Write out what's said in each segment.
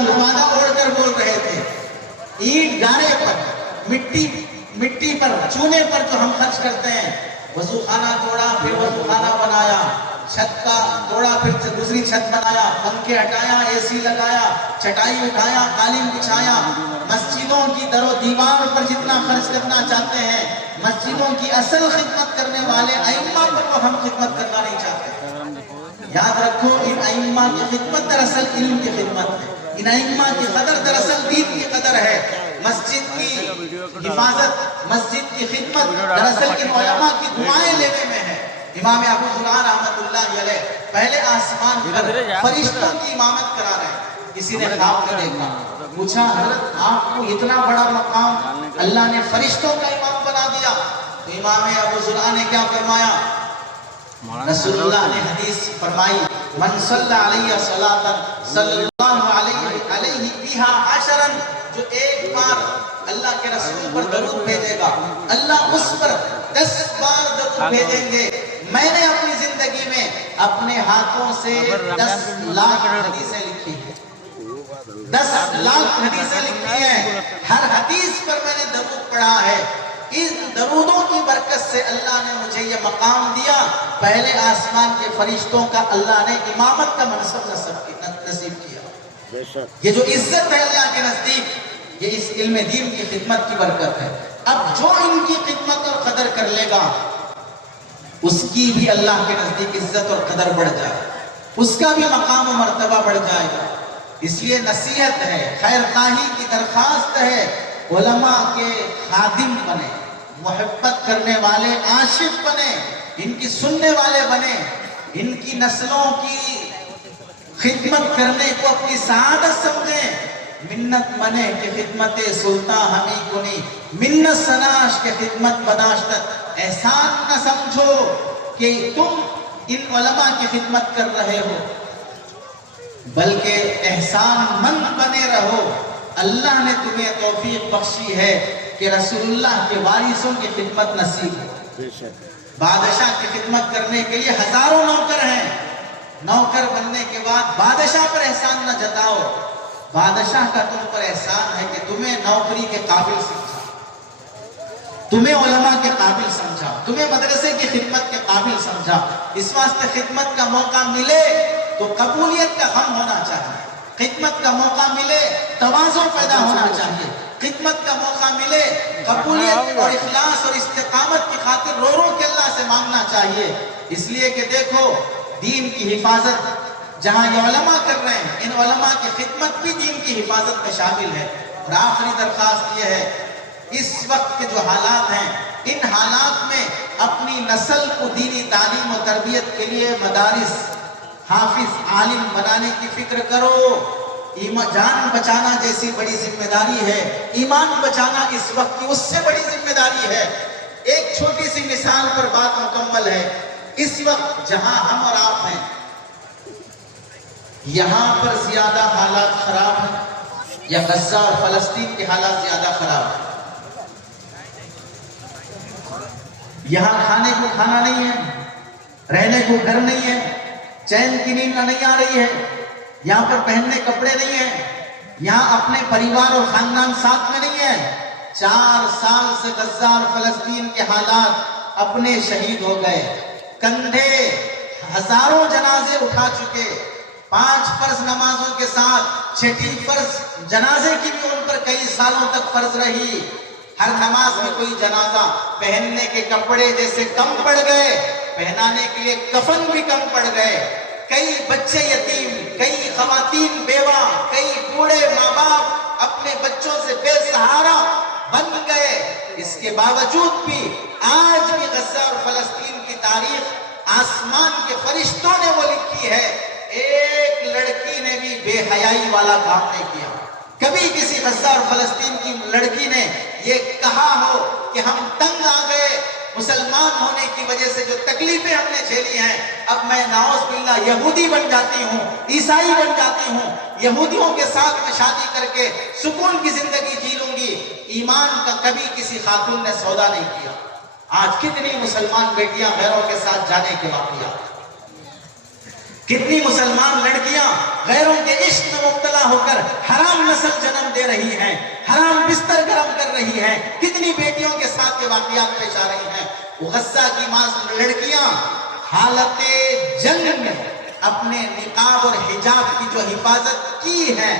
لبادہ اوڑھ کر بول رہے تھے، اینٹ گارے پر، مٹی پر، چونے پر جو ہم خرچ کرتے ہیں، وضو خانہ توڑا پھر وضو خانہ بنایا، چھت کا توڑا پھر دوسری چھت بنایا، پنکھے ہٹایا، اے سی لگایا، چٹائی اٹھایا، قالین بچھایا، مسجدوں کی در و دیوار پر جتنا خرچ کرنا چاہتے ہیں، مسجدوں کی اصل خدمت کرنے والے ائمہ پر وہ ہم خدمت کرنا نہیں چاہتے۔ یاد رکھو ان ائمہ کی خدمت دراصل علم کی خدمت ہے، ان ائمہ کی قدر دراصل دین کی قدر ہے، مسجد کی حفاظت، مسجد کی خدمت دراصل ان علماء کی دعائیں لینے میں ہے۔ امام ابو زرعہ رحمت اللہ علیہ پہلے آسمان پر فرشتوں کی امامت کرا رہے ہیں، کسی نے خواب میں دیکھا، پوچھا حضرت آپ کو اتنا بڑا مقام اللہ نے فرشتوں کا امام بنا دیا؟ تو امام ابو زرعہ نے کیا فرمایا؟ رسول اللہ نے حدیث فرمائی، من صلی علیہ صلاۃ صلی اللہ علیہ بہا عشرا، جو ایک بار اللہ کے رسول پر درود بھیجے گا اللہ اس پر 10 بار درود بھیجیں گے۔ میں نے اپنی زندگی میں اپنے ہاتھوں سے 10 لاکھ حدیثیں لکھی ہیں، 10 لاکھ حدیثیں لکھی ہیں، ہر حدیث پر میں نے درود پڑھا ہے۔ ان درودوں کی برکت سے اللہ نے مجھے یہ مقام دیا، پہلے آسمان کے فرشتوں کا اللہ نے امامت کا منصب نصیب کیا۔ یہ جو عزت ہے اللہ کے نزدیک، یہ اس علم دین کی خدمت کی برکت ہے۔ اب جو ان کی خدمت اور قدر کر لے گا اس کی بھی اللہ کے نزدیک عزت اور قدر بڑھ جائے، اس کا بھی مقام و مرتبہ بڑھ جائے گا۔ اس لیے نصیحت ہے، خیر خواہی کی درخواست ہے، علماء کے خادم بنے، محبت کرنے والے عاشق بنے، ان کی سننے والے بنے، ان کی نسلوں کی خدمت کرنے کو اپنی سعادت سمجھیں۔ منت بنے کہ خدمت سلطان ہمیں کنی، منت سناش کے خدمت بداشتت، احسان نہ سمجھو کہ تم ان علماء کی خدمت کر رہے ہو، بلکہ احسان مند بنے رہو۔ اللہ نے تمہیں توفیق بخشی ہے کہ رسول اللہ کے وارثوں کی خدمت نصیب ہو۔ بادشاہ کی خدمت کرنے کے لیے ہزاروں نوکر ہیں، نوکر بننے کے بعد بادشاہ پر احسان نہ جتاؤ، بادشاہ کا تم پر احسان ہے کہ تمہیں نوکری کے قابل سمجھا، تمہیں علماء کے قابل سمجھا، تمہیں مدرسے کی خدمت کے قابل سمجھا۔ اس واسطے خدمت کا موقع ملے تو قبولیت کا غم ہونا چاہیے، خدمت کا موقع ملے تواضع پیدا ہونا چاہیے، خدمت کا موقع ملے قبولیت اور اخلاص اور استقامت کی خاطر رو رو کے اللہ سے مانگنا چاہیے۔ اس لیے کہ دیکھو دین کی حفاظت جہاں یہ علماء کر رہے ہیں، ان علماء کی خدمت بھی دین کی حفاظت میں شامل ہے۔ اور آخری درخواست یہ ہے، اس وقت کے جو حالات ہیں، ان حالات میں اپنی نسل کو دینی تعلیم و تربیت کے لیے مدارس، حافظ، عالم بنانے کی فکر کرو۔ جان بچانا جیسی بڑی ذمہ داری ہے، ایمان بچانا اس وقت کی اس سے بڑی ذمہ داری ہے۔ ایک چھوٹی سی مثال پر بات مکمل ہے۔ اس وقت جہاں ہم اور آپ ہیں، یہاں پر زیادہ حالات خراب ہیں یا غزہ اور فلسطین کے حالات زیادہ خراب ہیں؟ یہاں کھانے کو کھانا نہیں ہے، رہنے کو گھر نہیں ہے، چین کی نیند نہیں آ رہی ہے، یہاں پر پہننے کپڑے نہیں ہیں، یہاں اپنے پریوار اور خاندان ساتھ میں نہیں ہے۔ 4 سال سے غزہ اور فلسطین کے حالات اپنے شہید ہو گئے، کندھے ہزاروں جنازے اٹھا چکے، 5 فرض نمازوں کے ساتھ 6ٹھی فرض جنازے کی بھی ان پر کئی سالوں تک فرض رہی۔ ہر نماز میں کوئی جنازہ، پہننے کے کپڑے جیسے کم پڑ گئے، پہنانے کے لیے کفن بھی کم پڑ گئے، کئی بچے یتیم، کئی خواتین بیوہ، کئی بوڑھے ماں باپ اپنے بچوں سے بے سہارا بن گئے۔ اس کے باوجود بھی آج بھی غزہ اور فلسطین کی تاریخ آسمان کے فرشتوں نے وہ لکھی ہے، ایک لڑکی نے بھی بے حیائی والا کام نہیں کیا۔ کبھی کسی غزہ اور فلسطین کی لڑکی نے یہ کہا ہو کہ ہم تنگ آ گئے مسلمان ہونے کی وجہ سے، جو تکلیفیں ہم نے جھیلی ہیں، اب میں نعوذ باللہ یہودی بن جاتی ہوں، عیسائی بن جاتی ہوں، یہودیوں کے ساتھ میں شادی کر کے سکون کی زندگی جی لوں گی، ایمان کا کبھی کسی خاتون نے سودا نہیں کیا۔ آج کتنی مسلمان بیٹیاں غیروں کے ساتھ جانے کے واقعات، کتنی مسلمان لڑکیاں غیروں کے عشق میں مبتلا ہو کر حرام نسل جنم دے رہی ہیں، حرام بستر گرم کر رہی ہیں، کتنی بیٹیوں کے ساتھ یہ واقعات پیش آ رہی ہیں۔ وہ غزہ کی لڑکیاں حالت جنگ میں اپنے نقاب اور حجاب کی جو حفاظت کی ہے،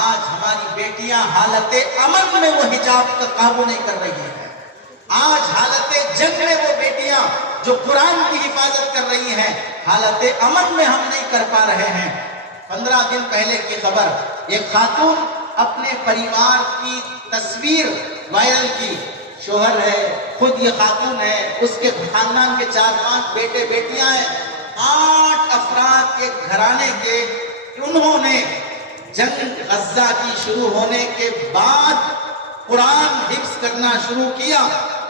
آج ہماری بیٹیاں حالت امن میں وہ حجاب کا قابو نہیں کر رہی ہیں۔ آج حالت جنگ میں وہ بیٹیاں جو قرآن کی حفاظت کر رہی ہیں، حالت امن میں ہم نہیں کر پا رہے ہیں۔ 15 دن پہلے کی خبر، ایک خاتون اپنے پریوار کی تصویر وائرل کی، شوہر ہے، خود یہ خاتون ہے، اس کے خاندان کے 4-5 بیٹے بیٹیاں ہیں، 8 افراد کے گھرانے کے، انہوں نے جنگ غزہ کی شروع ہونے کے بعد قرآن حفظ کرنا شروع کیا۔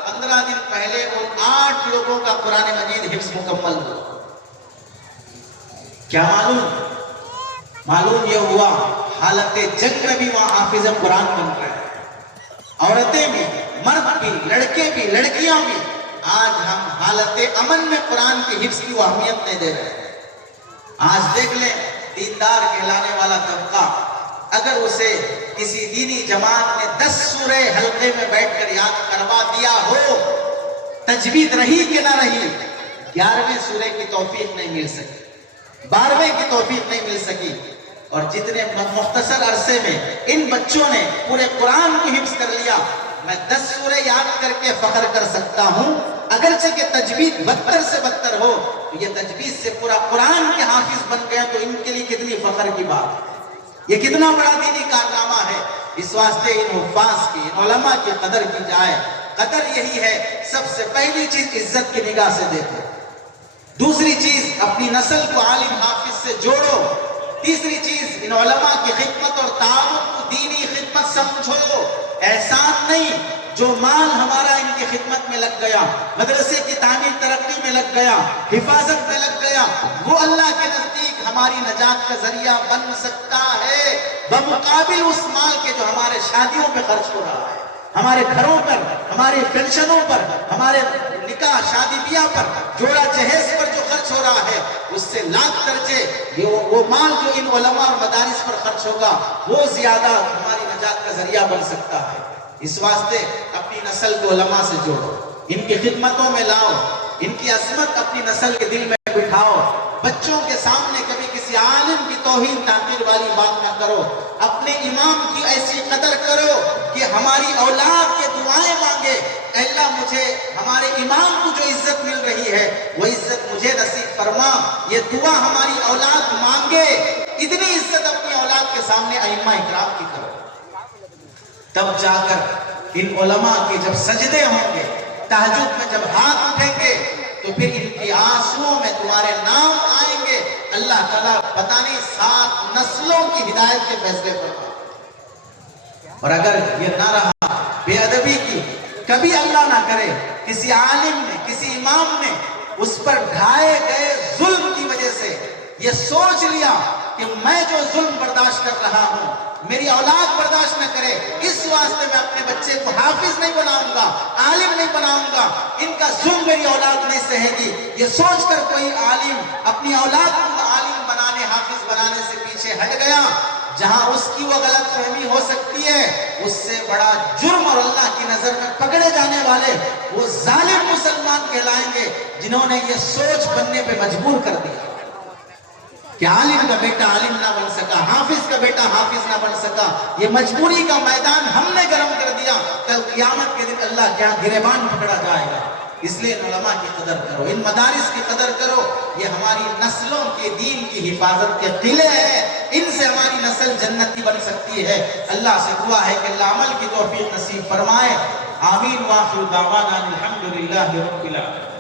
15 دن پہلے ان 8 لوگوں کا قرآن مجید حفظ مکمل ہوا۔ کیا معلوم یہ ہوا حالت جنگ میں بھی وہاں حافظ قرآن بن رہے ہیں، عورتیں بھی، مرد بھی، لڑکے بھی، لڑکیاں بھی۔ آج ہم حالت امن میں قرآن کی حفظ کی وہ اہمیت نہیں دے رہے ہیں۔ آج دیکھ لیں، دیندار کہلانے والا طبقہ اگر اسے کسی دینی جماعت نے 10 سورہ حلقے میں بیٹھ کر یاد کروا دیا ہو، تجوید رہی کہ نہ رہی، 11ویں سورہ کی توفیق نہیں مل سکی، 12ویں کی توفیق نہیں مل سکی، اور جتنے مختصر عرصے میں ان بچوں نے پورے قرآن کو حفظ کر لیا۔ میں 10 سورہ یاد کر کے فخر کر سکتا ہوں، اگرچہ کہ تجوید بدتر سے بدتر ہو، تو یہ تجوید سے پورا قرآن کے حافظ بن گئے تو ان کے لیے کتنی فخر کی بات ہے، یہ کتنا بڑا دینی کارنامہ ہے۔ اس واسطے ان حفاظ کی، ان علماء کی قدر کی جائے۔ قدر یہی ہے، سب سے پہلی چیز عزت کی نگاہ سے دیکھو، دوسری چیز اپنی نسل کو عالم حافظ سے جوڑو، تیسری چیز ان علماء کی خدمت اور تعاون کو دینی خدمت سمجھو۔ احسان نہیں، جو مال ہمارا ان کی خدمت میں لگ گیا، مدرسے کی تعمیر ترقی میں لگ گیا، حفاظت میں لگ گیا، وہ اللہ کے نزدیک ہماری نجات کا ذریعہ بن سکتا ہے، بمقابل اس مال کے جو ہمارے شادیوں پہ خرچ ہو رہا ہے، ہمارے گھروں پر، ہمارے پینشنوں پر، ہمارے نکاح شادی بیاہ پر، جوڑا جہیز پر جو خرچ ہو رہا ہے، اس سے لاکھ درجے وہ مال جو ان علماء اور مدارس پر خرچ ہوگا، وہ زیادہ ہماری نجات کا ذریعہ بن سکتا ہے۔ اس واسطے اپنی نسل کو علماء سے جوڑو، ان کی خدمتوں میں لاؤ، ان کی عظمت اپنی نسل کے دل میں بٹھاؤ۔ بچوں کے سامنے کبھی کسی عالم کی توہین تحقیر والی بات نہ کرو، اپنے امام کی ایسی قدر کرو کہ ہماری اولاد کے دعائیں مانگے، اے اللہ مجھے ہمارے امام کو جو عزت مل رہی ہے وہ عزت مجھے نصیب فرما، یہ دعا ہماری اولاد مانگے۔ اتنی عزت اپنی اولاد کے سامنے ائمہ اکرام کی کرو، تب جا کر ان علماء کے جب سجدے ہوں گے، تہجد میں جب ہاتھ اٹھیں گے، تو پھر ان کی آنسوؤں میں تمہارے نام آئیں گے۔ اللہ تعالیٰ پتہ نہیں 7 نسلوں کی ہدایت کے فیصلے فرما۔ اور اگر یہ نہ رہا بے ادبی کی، کبھی اللہ نہ کرے کسی عالم نے، کسی امام نے اس پر ڈھائے گئے ظلم کی وجہ سے یہ سوچ لیا کہ میں جو ظلم برداشت کر رہا ہوں میری اولاد برداشت نہ کرے، اس واسطے میں اپنے بچے کو حافظ نہیں بناؤں گا، عالم نہیں بناؤں گا، ان کا ظلم میری اولاد نہیں سہے گی، یہ سوچ کر کوئی عالم اپنی اولاد کو عالم بنانے، حافظ بنانے سے پیچھے ہٹ گیا، جہاں اس کی وہ غلط فہمی ہو سکتی ہے، اس سے بڑا جرم اور اللہ کی نظر میں پکڑے جانے والے وہ ظالم مسلمان کہلائیں گے جنہوں نے یہ سوچ بننے پہ مجبور کر دیا کہ عالم کا بیٹا عالم نہ بن سکا، حافظ کا بیٹا حافظ نہ بن سکا۔ یہ مجبوری کا میدان ہم نے گرم کر دیا، کل قیامت کے دن اللہ کیا گریبان پکڑا جائے گا۔ اس لیے ان علماء کی قدر کرو، ان مدارس کی قدر کرو، یہ ہماری نسلوں کے دین کی حفاظت کے قلعے ہیں، ان سے ہماری نسل جنتی بن سکتی ہے۔ اللہ سے دعا ہے کہ اللہ عمل کی توفیق نصیب فرمائے۔ آمین وآخر دعوانا الحمدللہ رب العالمین۔